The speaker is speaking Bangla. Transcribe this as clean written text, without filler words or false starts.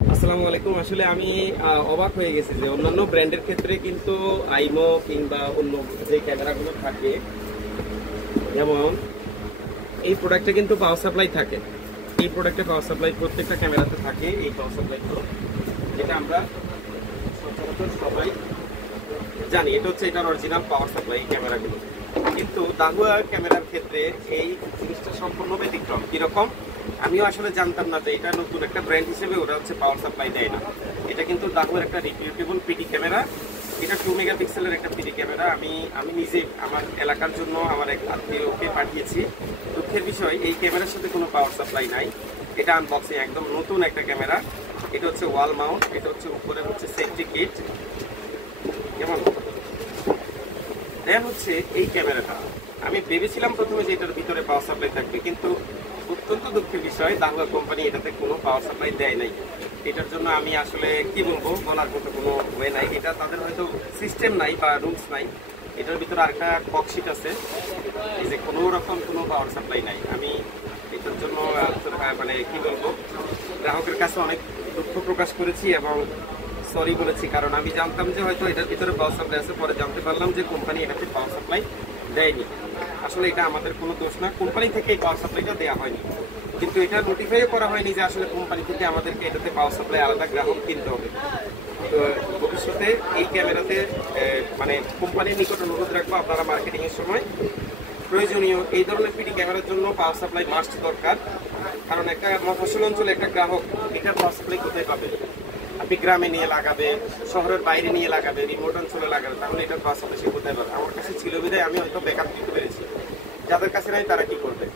আসসালামু আলাইকুম। আসলে আমি অবাক হয়ে গেছি যে অন্যান্য ব্র্যান্ডের ক্ষেত্রে কিন্তু আইমো কিংবা অন্য যে ক্যামেরাগুলো থাকে, যেমন এই প্রোডাক্টে কিন্তু পাওয়ার সাপ্লাই থাকে। এই প্রোডাক্টে পাওয়ার সাপ্লাই প্রত্যেকটা ক্যামেরাতে থাকে। এই পাওয়ার সাপ্লাইগুলো যেটা আমরা সচরাচর সবাই জানি, এটা হচ্ছে এটার অরিজিনাল পাওয়ার সাপ্লাই ক্যামেরাগুলো। কিন্তু দাহুয়া ক্যামেরার ক্ষেত্রে এই জিনিসটা সম্পূর্ণ ব্যতিক্রম। কিরকম? আমিও আসলে জানতাম না যে এটা নতুন একটা ব্র্যান্ড হিসেবে ওরা হচ্ছে পাওয়ার সাপ্লাই দেয় না। এটা কিন্তু দাহুয়ার একটা রিপিউটেবল পিডি ক্যামেরা। এটা 2 মেগাপিক্সেলের একটা পিডি ক্যামেরা। আমি নিজে আমার এলাকার জন্য আমার এক আত্মীয়কে পাঠিয়েছি। দুঃখের বিষয়, এই ক্যামেরার সাথে কোনো পাওয়ার সাপ্লাই নাই। এটা আনবক্সিং, একদম নতুন একটা ক্যামেরা। এটা হচ্ছে ওয়াল মাউন্ট, এটা হচ্ছে উপরে হচ্ছে সেফটি কিট। যেমন দেন হচ্ছে এই ক্যামেরাটা, আমি ভেবেছিলাম প্রথমে যে এটার ভিতরে পাওয়ার সাপ্লাই থাকবে, কিন্তু অত্যন্ত দুঃখের বিষয় দাহুয়া কোম্পানি এটাতে কোনো পাওয়ার সাপ্লাই দেয় নাই। এটার জন্য আমি আসলে কি বলবো, বলার মতো কোনো ওয়ে নাই। এটা তাদের হয়তো সিস্টেম নাই বা রুলস নাই। এটার ভিতরে আরেকটা বক্সিট আছে, এই যে কোনো রকম কোনো পাওয়ার সাপ্লাই নাই। আমি এটার জন্য মানে কি বলবো, গ্রাহকের কাছে অনেক দুঃখ প্রকাশ করেছি এবং সরি বলেছি, কারণ আমি জানতাম যে হয়তো এটার ভিতরে পাওয়ার সাপ্লাই আছে। পরে জানতে পারলাম যে কোম্পানি এটাতে পাওয়ার সাপ্লাই দেয়নি। আসলে এটা আমাদের কোনো দোষ না, কোম্পানি থেকে এই পাওয়ার সাপ্লাইটা দেওয়া হয়নি। কিন্তু এটা নোটিফাইও করা হয়নি যে আসলে কোম্পানি থেকে আমাদেরকে এটাতে পাওয়ার সাপ্লাই আলাদা গ্রাহক কিনতে হবে। তো ভবিষ্যতে এই ক্যামেরাতে মানে কোম্পানির নিকট অনুরোধ রাখবো, আপনারা মার্কেটিং এর সময় প্রয়োজনীয় এই ধরনের পিডি ক্যামেরার জন্য পাওয়ার সাপ্লাই মাস্ট দরকার। কারণ একটা মফস্বল অঞ্চলে একটা গ্রাহক এটার পাওয়ার সাপ্লাই কোথায় পাবে? আপনি গ্রামে নিয়ে লাগাবে, শহরের বাইরে নিয়ে লাগাবে, রিমোট অঞ্চলে লাগাবে, তাহলে এটার পাওয়ার সাপ্লাই সে কোথায় পাবে? আমার কাছে ছিল বিধায় আমি হয়তো ব্যাকআপ দিতে পেরেছি। যাদের কাছে নাই তারা কি করবে?